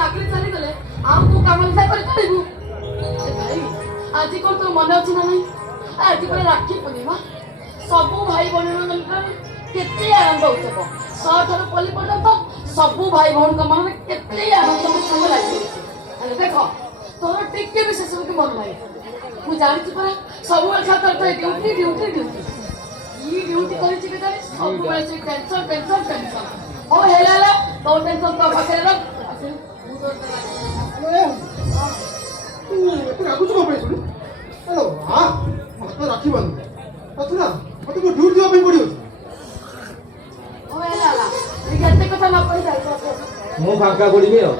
ଚାକିରି ଚାଲିଗଲେ ଆଉ ତୁ କାମ ଲିସା କରି ଚଳିବୁ ଭାଇ। ଆଜି କଣ ତୋର ମନେ ଅଛି ନା ନାହିଁ? ଆଜି ପରେ ରାକ୍ଷୀ ପୂର୍ଣ୍ଣିମା। ସବୁ ଭାଇ ଭଉଣୀ ମାନଙ୍କର କେତେ ଆନନ୍ଦ ଉତ୍ସବ। ସଠାରୁ ପଲ୍ଲୀ ପର୍ଯ୍ୟନ୍ତ ସବୁ ଭାଇ ଭଉଣୀଙ୍କ ମନରେ କେତେ ଆନନ୍ଦ ଉତ୍ସବ ଲାଗିଯାଇଛି। ହେଲେ ଦେଖ ତୋର ଟିକେ ବି ସେସବୁକୁ ମନ ନାହିଁ। ମୁଁ ଜାଣିଛି ପରା ସବୁବେଳେ ଖାତାରେ ତ ଡ୍ୟୁଟି ଡ୍ୟୁଟି ଡ୍ୟୁଟି ଇ ଡ୍ୟୁଟି କରିଛି କେଜାଣି ସବୁବେଳେ ସେ ଟେନସନ ଟେନସନ ଟେନସନ। ହଉ ହେଲା ହେଲା ତୋ ଟେନସନ ତୋ ପାଖରେ ରଖ। ତୁ ରାଗୁଛୁ କଣ ପାଇଁ ଶୁଣି? ହ୍ୟାଲୋ ହଁ ମତେ ରଖିବନି ଶୁଣ ମତେ ମୋ ଡ୍ୟୁଟି ଯିବା ପାଇଁ ପଡିବ। ହଉ ହେଲା ହେଲା ଏତେ କଥା ନ କହି ଯାଇ ମୁଁ ଫାଙ୍କା ପଡ଼ିବି ଆଉ।